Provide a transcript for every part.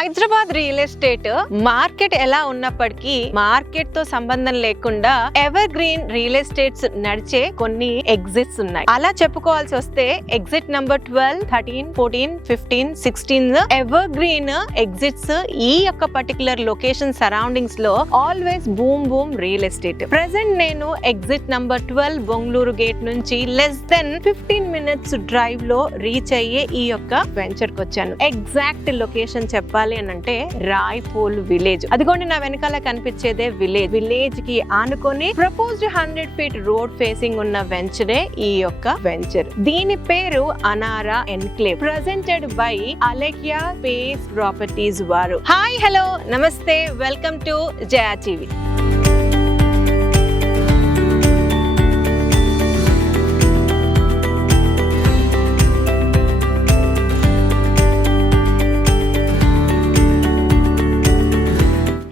Hyderabad real estate market ఎలా ఉన్నప్పటికీ market తో సంబంధం లేకుండా ఎవర్ గ్రీన్ రియల్ ఎస్టేట్స్ నడిచే కొన్ని ఎగ్జిట్స్ ఉన్నాయి. అలా చెప్పుకోవాల్సి వస్తే exit number 12, 13, 14, 15, 16 ever green exits ఈ యొక్క పర్టికులర్ లొకేషన్ సరౌండింగ్స్ లో always boom real estate. Present నేను ఎగ్జిట్ నంబర్ 12 బొంగళూరు గేట్ నుంచి లెస్ దెన్ 15 మినిట్స్ డ్రైవ్ లో రీచ్ అయ్యే ఈ యొక్క వెంచర్ కి వచ్చాను. ఎగ్జాక్ట్ లొకేషన్ చెప్పాలి అని అంటే రాయ్పూల్ విలేజ్. అదిగోండి నా వెనకాల కనిపించేదే విలేజ్ కి ఆనుకొని ప్రపోజ్డ్ 100 feet రోడ్ ఫేసింగ్ ఉన్న వెంచరే ఈ యొక్క వెంచర్. దీని పేరు Anara enclave, presented by Alekhya space properties వారు. హాయ్, హలో, నమస్తే, వెల్కమ్ టు జయా టీవీ.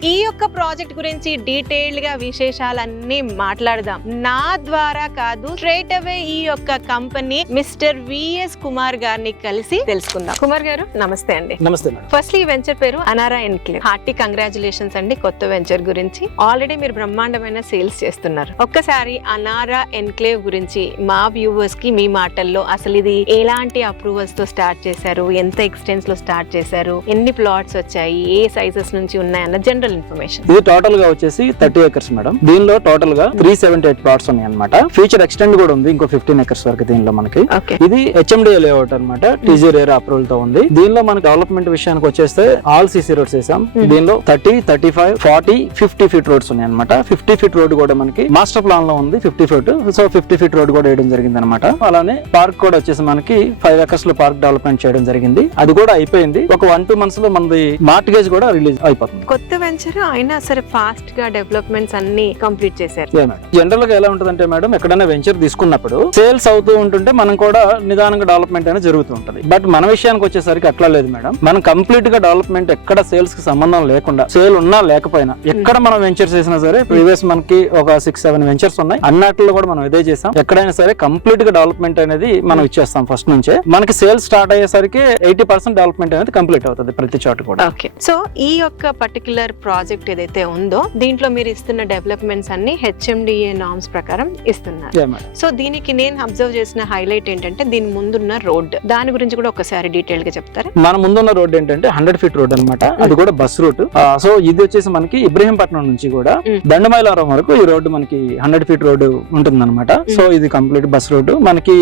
ఈ యొక్క ప్రాజెక్ట్ గురించి డీటెయిల్డ్ గా విశేషాలన్నీ మాట్లాడదాం. నా ద్వారా కాదు, స్ట్రైట్ అవే ఈ యొక్క కంపెనీ మిస్టర్ విఎస్ కుమార్ గారిని కలిసి తెలుసుకుందాం. కుమార్ గారు, నమస్తే అండి. నమస్తే మేడం. ఫస్ట్ ఈ వెంచర్ పేరు అనారా ఎన్క్లేవ్. హార్టీ కంగ్రాచులేషన్స్ అండి కొత్త వెంచర్ గురించి. ఆల్రెడీ మీరు బ్రహ్మాండమైన సేల్స్ చేస్తున్నారు. ఒక్కసారి అనారా ఎన్క్లేవ్ గురించి మా వ్యూవర్స్ కి మీ మాటల్లో అసలు ఇది ఎలాంటి అప్రూవల్స్ తో స్టార్ట్ చేశారు, ఎంత ఎక్స్టెన్స్ లో స్టార్ట్ చేశారు, ఎన్ని ప్లాట్స్ వచ్చాయి, ఏ సైజెస్ నుంచి ఉన్నాయన్న జనరల్ ఇన్ఫర్మేషన్. ఇది టోటల్ గా వచ్చేసి 30 acres మేడం. దీనిలో టోటల్ గా 378 ప్లాట్స్ ఉన్నాయి అన్నమాట. ఫ్యూచర్ ఎక్స్టెండ్ కూడా ఉంది, ఇంకో 15 acres వరకు దీనిలో మనకి. ఇది హెచ్ఎండిఏ లేఅవుట్ అనమాట, టీజీ రేర్ అప్రూవల్ తో ఉంది. దీనిలో మనకి డెవలప్మెంట్ విషయానికి వచ్చేస్తే ఆల్ సిసి రోడ్స్ వేసాం. దీనిలో 30, 35, 40, 50 feet రోడ్స్ ఉన్నాయి అనమాట. 50 feet రోడ్ కూడా మనకి మాస్టర్ ప్లాన్ లో ఉంది 50 feet. సో 50 feet రోడ్ కూడా వేయడం జరిగింది అనమాట. అలానే పార్క్ కూడా వచ్చేసి మనకి 5 acres లో పార్క్ డెవలప్మెంట్ చేయడం జరిగింది. అది కూడా అయిపోయింది. ఒక 1-2 months లో మనది మార్టిగేజ్ కూడా రిలీజ్ అయిపోతుంది. కొత్త వెంచర్ అయినా సరే ఫాస్ట్ గా డెవలప్మెంట్స్ అన్ని కంప్లీట్ చేశారు. జనరల్ గా ఎలా ఉంటదంటే మేడం, ఎక్కడైనా వెంచర్ తీసుకున్నప్పుడు సేల్స్ అవుతూ ఉంటుంటే మనం కూడా నిదానంగా డెవలప్మెంట్ అనేది జరుగుతూ ఉంటుంది. బట్ మన విషయానికి వచ్చేసరికి అట్లా లేదు మేడం. మనం కంప్లీట్ గా డెవలప్మెంట్ ఎక్కడ సేల్స్ కి సంబంధం లేకుండా, సేల్ ఉన్నా లేకపోయినా ఎక్కడ మనం వెంచర్స్ చేసినా సరే, ప్రీవియస్ మనకి ఒక 6-7 వెంచర్స్ ఉన్నాయి, అన్నట్లో కూడా మనం ఇదే చేసాం. ఎక్కడైనా సరే కంప్లీట్ గా డెవలప్మెంట్ అనేది మనం ఇచ్చేస్తాం. ఫస్ట్ నుంచే మనకి సేల్స్ స్టార్ట్ అయ్యేసరికి 80% డెవలప్మెంట్ అనేది కంప్లీట్ అవుతుంది ప్రతి చోట కూడా. సో ఈ యొక్క పర్టికులర్ ప్రాజెక్ట్ ఏదైతే ఉందో దీంట్లో మీరు ఇస్తున్న డెవలప్మెంట్స్ అన్ని హెచ్ఎండిఏ నార్మ్స్ ప్రకారం ఇస్తున్నారు. సో దీనికి నేను అబ్జర్వ్ చేసిన హైలైట్ ఏంటంటే దీని ముందున్న రోడ్, దాని గురించి కూడా ఒకసారి డీటెయిల్ గా చెప్తారా? మన ముందున్న రోడ్ ఏంటంటే 100 feet రోడ్ అనమాట. అది కూడా బస్ రూట్. సో ఇది వచ్చేసి మనకి ఇబ్రహీంపట్నం నుంచి కూడా దండమైలారం వరకు ఈ రోడ్డు మనకి 100 feet రోడ్ ఉంటుంది అనమాట. సో ఇది కంప్లీట్ బస్ రోడ్. మనకి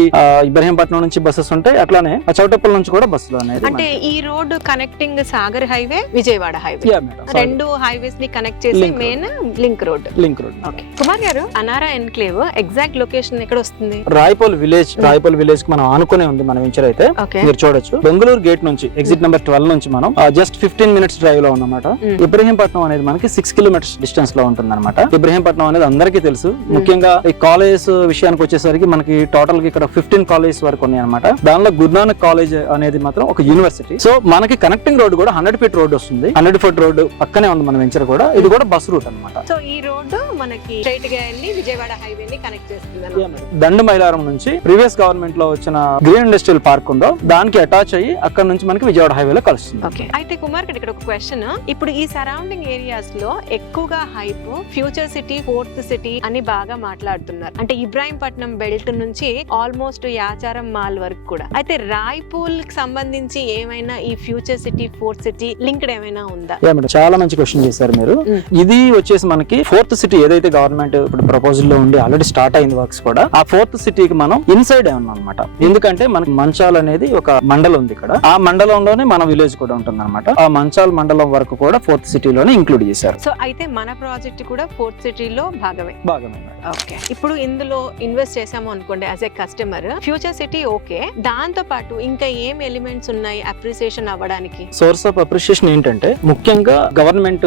ఇబ్రహీంపట్నం నుంచి బస్సెస్ ఉంటాయి, అట్లానే చౌటప్పల్ నుంచి కూడా బస్సులు అనేది. అంటే ఈ road connecting Sagar highway, Vijayawada highway, రెండు హైవేస్ ని కనెక్ట్ చేసి మెయిన్ లింక్ రోడ్. కుమార్ గారు, అనారా ఎన్క్లేవ్ ఎగ్జాక్ట్ లొకేషన్ ఎక్కడ వస్తుంది? రాయ్పూల్ విలేజ్. రాయ్పూల్ విలేజ్ కి మనం ఆనుకునే ఉంది మన వెంచర్ అయితే. మీరు చూడొచ్చు, బెంగళూరు గేట్ నుంచి ఎగ్జిట్ నెంబర్ 12 నుంచి మనం జస్ట్ 15 minutes డ్రైవ్ లో ఉన్నమాట. ఇబ్రహీంపట్నం అనేది మనకి 6 kilometers డిస్టెన్స్ లో ఉంటుంది అనమాట. ఇబ్రహీంపట్నం అనేది అందరికీ తెలుసు. ముఖ్యంగా ఈ కాలేజ్ విషయానికి వచ్చేసరికి మనకి టోటల్ గా ఇక్కడ 15 colleges వరకు ఉన్నాయి అనమాట. దానిలో గురునానక్ కాలేజ్ అనేది మాత్రం ఒక యూనివర్సిటీ. సో మనకి కనెక్టింగ్ రోడ్ కూడా 100 feet రోడ్ వస్తుంది. 100 feet రోడ్ పక్కనే ఉంది మన వెంచర్ కూడా. ఇది కూడా బస్ రూట్ అనమాట. సో ఈ రోడ్డు మనకి స్ట్రైట్ గా వెళ్ళి విజయవాడ హైవే ని కనెక్ట్ చేస్తుంది. దండమైలారం నుంచి ప్రీవియస్ గవర్నమెంట్ లో వచ్చిన గ్రీన్ ఇండస్ట్రియల్ పార్క్ ఉందో దానికి అటాచ్ అయ్యి అక్కడ నుంచి మనకి విజయవాడ హైవేలో కలుస్తుంది. అయితే కుమార్ గారు, ఇక్కడ ఒక క్వశ్చన్. ఇప్పుడు ఈ సరౌండింగ్ ఏరియాస్ లో ఎక్కువగా hype future city, fourth city అని బాగా మాట్లాడుతున్నారు. అంటే ఇబ్రాహీంపట్నం బెల్ట్ నుంచి ఆల్మోస్ట్ యాచారం మాల్ వరకు కూడా. అయితే రాయ్పూల్ కి సంబంధించి ఏమైనా ఈ future city, fourth city linked ఏమైనా ఉందా? చాలా మంచి క్వశ్చన్ చేశారు మీరు. ఇది వచ్చేసి మనకి ఫోర్త్ సిటీ ఏదైతే గవర్నమెంట్ ఇప్పుడు ప్రపోజల్ లో ఉండి ఆల్రెడీ స్టార్ట్ అయింది వర్క్స్ కూడా, ఆ ఫోర్త్ సిటీకి మనం ఇన్సైడ్ ఉన్నాం అనమాట. ఎందుకంటే మనకి మంచాల్ అనేది ఒక మండలం ఉంది ఇక్కడ. ఆ మండలంలోనే మన విలేజ్ కూడా ఉంటుంది అనమాట. ఆ మంచాల్ మండలం వరకు కూడా ఫోర్త్ సిటీలోనే ఇంక్లూడ్ చేశారు. సో అయితే మన ప్రాజెక్ట్ కూడా ఫోర్త్ సిటీలో భాగమే. ఓకే, ఇప్పుడు ఇందులో ఇన్వెస్ట్ చేసాము అనుకోండి as a customer, future city okay, దాంతో పాటు ఇంకా ఏం ఎలిమెంట్స్ ఉన్నాయి అప్రిసియేషన్ అవ్వడానికి? సోర్స్ ఆఫ్ అప్రిసియేషన్ ఏంటంటే ముఖ్యంగా గవర్నమెంట్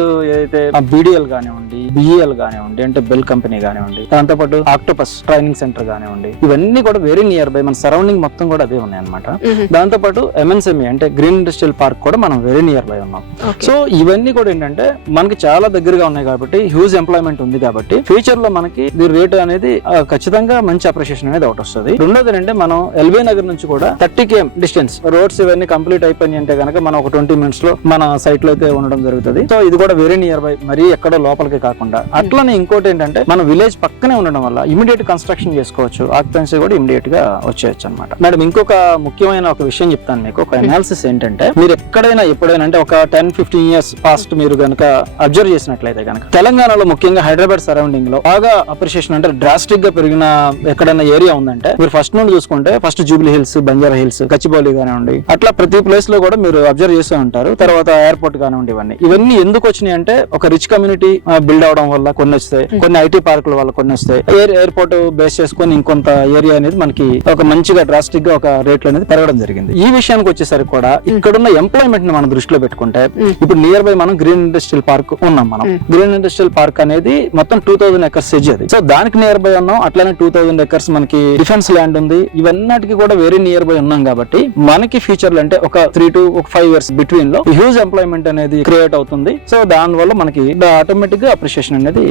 అయితే BDL కానివ్వండి, BEL కానివ్వండి, అంటే బెల్ కంపెనీ కానివ్వండి, దాంతోపాటు ఆక్టోపస్ ట్రైనింగ్ సెంటర్ కానివ్వండి, ఇవన్నీ కూడా వెరీ నియర్ బై, మన సరౌండింగ్ మొత్తం కూడా అదే ఉన్నాయి అనమాట. దాంతో పాటు MNSME అంటే గ్రీన్ ఇండస్ట్రియల్ పార్క్ కూడా మనం వెరీ నియర్ బై ఉన్నాం. సో ఇవన్నీ కూడా ఏంటంటే మనకి చాలా దగ్గరగా ఉన్నాయి కాబట్టి, హ్యూజ్ ఎంప్లాయ్మెంట్ ఉంది కాబట్టి ఫ్యూచర్ లో మనకి దీని రేట్ అనేది ఖచ్చితంగా మంచి అప్రిషియేషన్ అనేది ఒకటి వస్తుంది. రెండోది అంటే మనం ఎల్బీ నగర్ నుంచి కూడా 30 km డిస్టెన్స్, రోడ్స్ ఇవన్నీ కంప్లీట్ అయిపోయి అంటే కనుక మనం ఒక 20 minutes లో మన సైట్ లో అయితే ఉండడం జరుగుతుంది. సో ఇది కూడా వెరీ నియర్ బై, మరీ ఎక్కడో లోపలికి కాకుండా. అట్లనే ఇంకోటి ఏంటంటే మన విలేజ్ పక్కనే ఉండడం వల్ల ఇమీడియట్ కన్స్ట్రక్షన్ చేసుకోవచ్చు, ఆక్యుపెన్సీ కూడా ఇమీడియట్ గా వచ్చేయచ్చు అనమాట. మేడం ఇంకొక ముఖ్యమైన ఒక విషయం చెప్తాను మీకు. ఒక అనాలిసిస్ ఏంటంటే, మీరు ఎక్కడైనా ఎప్పుడైనా అంటే ఒక 10-15 years పాస్ట్ మీరు కనుక అబ్జర్వ్ చేసినట్లయితే కనుక తెలంగాణలో ముఖ్యంగా హైదరాబాద్ సరౌండింగ్ లో బాగా అప్రిషియేషన్ అంటే డ్రాస్టిక్ గా పెరిగిన ఎక్కడైనా ఏరియా ఉందంటే, మీరు ఫస్ట్ నుండి చూసుకుంటే first Jubilee hills, Banjara hills, Gachibowli కానివ్వండి, అట్లా ప్రతి ప్లేస్ లో కూడా మీరు అబ్జర్వ్ చేస్తూ ఉంటారు. తర్వాత ఎయిర్పోర్ట్ కానివ్వండి, ఇవన్నీ ఎందుకు వచ్చినాయి అంటే ఒక రిచ్ కమ్యూనిటీ బిల్డ్ అవడం వల్ల కొన్ని వస్తాయి, కొన్ని IT పార్కుల వల్ల కొన్ని వస్తాయి, ఎయిర్పోర్ట్ బేస్ చేసుకొని ఇంకొంత ఏరియా అనేది మనకి ఒక మంచిగా డ్రాస్టిక్ గా ఒక రేట్లు అనేది పెరగడం జరిగింది. ఈ విషయానికి వచ్చేసరికి కూడా ఇక్కడున్న ఎంప్లాయ్మెంట్ ని మనం దృష్టిలో పెట్టుకుంటే, ఇప్పుడు నియర్ బై మనం గ్రీన్ ఇండస్ట్రియల్ పార్క్ ఉన్నాం. మనం గ్రీన్ ఇండస్ట్రియల్ పార్క్ అనేది మొత్తం 2000 acres సెజ్ అది. సో దానికి నియర్ బై ఉన్నాం. అట్లానే 2000 acres మనకి డిఫెన్స్ ల్యాండ్ ఉంది. ఇవన్నిటికి కూడా వెరీ నియర్ బై ఉన్నాం కాబట్టి మనకి ఫ్యూచర్ లో అంటే ఒక 3 to 5 years బిట్వీన్ లో హ్యూజ్ ఎంప్లాయ్మెంట్ అనేది క్రియేట్ అవుతుంది. సో దాని వల్ల మనకి ఆటోమేటిక్ గా అప్రిషియేషన్ అనేది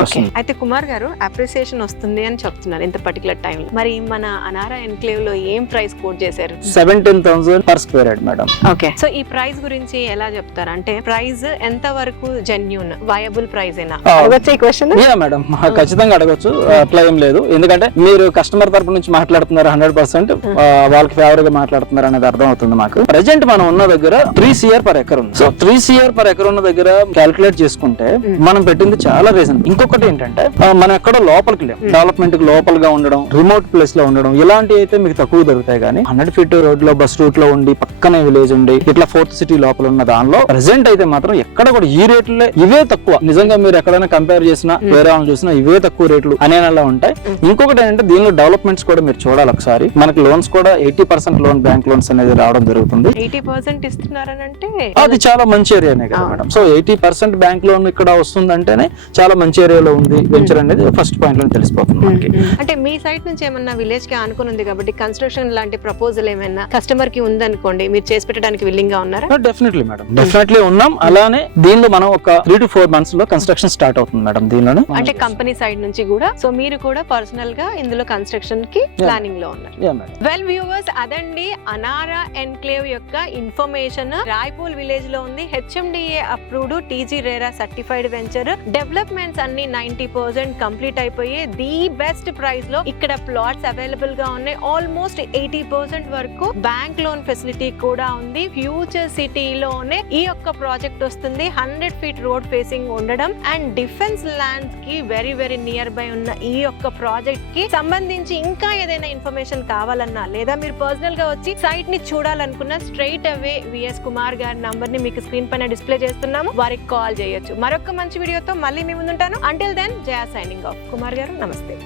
వస్తుంది. అయితే కుమార్ గారు అప్రిసియేషన్ వస్తుంది అని చెప్తున్నారు ఇంత పర్టికులర్ టైం లో. మరి మన అనారా ఎన్క్లేవ్ లో ఏం ప్రైస్ కోట్ చేశారు? 17,000 per square yard madam. Okay. So ఈ ప్రైస్ గురించి ఎలా చెప్తారు? అంటే ప్రైస్ ఎంత వరకు జెన్యూన్ వయబుల్ ప్రైస్ అయినా అడగొచ్చు ఈ క్వశ్చన్? మేడం ఖచ్చితంగా అడగొచ్చు, అట్లా ఏం లేదు. ఎందుకంటే మీరు కస్టమర్ తరపు నుంచి మాట్లాడుతున్నారు, 100% వాళ్ళకి ఫేవర్ గా మాట్లాడుతున్నారు అనేది అర్థం అవుతుంది మాకు. ప్రెజెంట్ మనం ఉన్న దగ్గర 3 CR per acre ఉంది. సో 3 CR per acre ఉన్న దగ్గర క్యాలిక్యులేట్ చేసుకుంటే మనం పెట్టింది చాలా రీజన్. ఇంకొకటి ఏంటంటే మనం ఎక్కడో లోపలికి లేవు, డెవలప్మెంట్ లోపల్ గా ఉండడం, రిమోట్ ప్లేస్ లో ఉండడం, ఇలాంటివి అయితే మీకు తక్కువ దొరుకుతాయి. కానీ 100 feet రోడ్ లో బస్ రూట్ లో ఉండి పక్కనే విలేజ్ ఉండి ఇట్లా 4th city లోపల ఉన్న దానిలో ప్రెసెంట్ అయితే మాత్రం ఎక్కడ కూడా ఈ రేట్లే ఇవే తక్కువ. నిజంగా మీరు ఎక్కడైనా కంపేర్ చేసినా వేరే వాళ్ళని చూసినా ఇవే తక్కువ రేట్లు అనేలా ఉంటాయి. ఇంకొకటి ఏంటంటే దీనిలో డెవలప్మెంట్స్ కూడా మీరు చూడాలి ఒకసారి. మనకి లోన్స్ కూడా 80% లోన్, బ్యాంక్ లోన్స్ అనేది రావడం జరుగుతుంది. 80% ఇస్తున్నారనంటే అది చాలా మంచి ఏరియానే కదా మేడం. సో 80% బ్యాంక్ లోన్ ఇక్కడ వస్తుందంటేనే చాలా మంచి ఏరియాలో ఉంది వెంచర్ అనేది ఫస్ట్ పాయింట్ లో తెలిసిపోతుంది మనకి. అంటే మీ సైడ్ నుంచి ఏమన్నా విలేజ్ కి ఆనుకుని ఉంది కాబట్టి కన్స్ట్రక్షన్ లాంటి ప్రపోజల్ ఏమైనా కస్టమర్ కి ఉందనుకోండి, మీరు చేసి పెట్టడానికి విల్లింగ్ గా ఉన్నారా? డెఫినెట్లీ మేడం, డెఫినెట్లీ ఉన్నాం. అలానే దీనిలో మనం ఒక 3 to 4 months లో కన్స్ట్రక్షన్ స్టార్ట్ అవుతుంది మేడం దీనిలోనే. అంటే కంపెనీ సైడ్ నుంచి కూడా. సో మీరు కూడా పర్సనల్ గా ఇందులో కన్స్ట్రక్షన్ కి ప్లానింగ్ లో ఉన్నారు. వెల్ వ్యూవర్స్, అదండి అనారా ఎన్క్లేవ్ యొక్క ఇన్ఫర్మేషన్. రాయ్పూల్ విలేజ్ లో ఉంది, HMDA approved, TG RERA certified venture. Developments అన్ని 90% కంప్లీట్ అయిపోయి ది బెస్ట్ ప్రైస్ లో ఇక్కడ ప్లాట్స్ అవైలబుల్ గా ఉన్నాయి. ఆల్మోస్ట్ 80% వరకు బ్యాంక్ లోన్ ఫెసిలిటీ కూడా ఉంది. ఫ్యూచర్ సిటీలోనే ఈ యొక్క ప్రాజెక్ట్ వస్తుంది. 100 feet రోడ్ ఫేసింగ్ ఉండడం అండ్ డిఫెన్స్ ల్యాండ్స్ కి వెరీ వెరీ నియర్ బై ఉన్న ఈ యొక్క ప్రాజెక్ట్ కి సంబంధించి ఇంకా ఏదైనా ఇన్ఫర్మేషన్ కావాలన్నా లేదా మీరు పర్సనల్ గా వచ్చి సైట్ ని చూడాలనుకున్నా స్ట్రైట్ అవే VS కుమార్ గారి నంబర్ ని మీకు స్క్రీన్ పైన డిస్ప్లే చేస్తున్నాము, వారికి కాల్ చేయొచ్చు. మరొక మంచి వీడియోతో మళ్ళీ మీ ముందుంటాను. అంటిల్ దెన్ జయా సైనింగ్ ఆఫ్. కుమార్ గారు నమస్తే.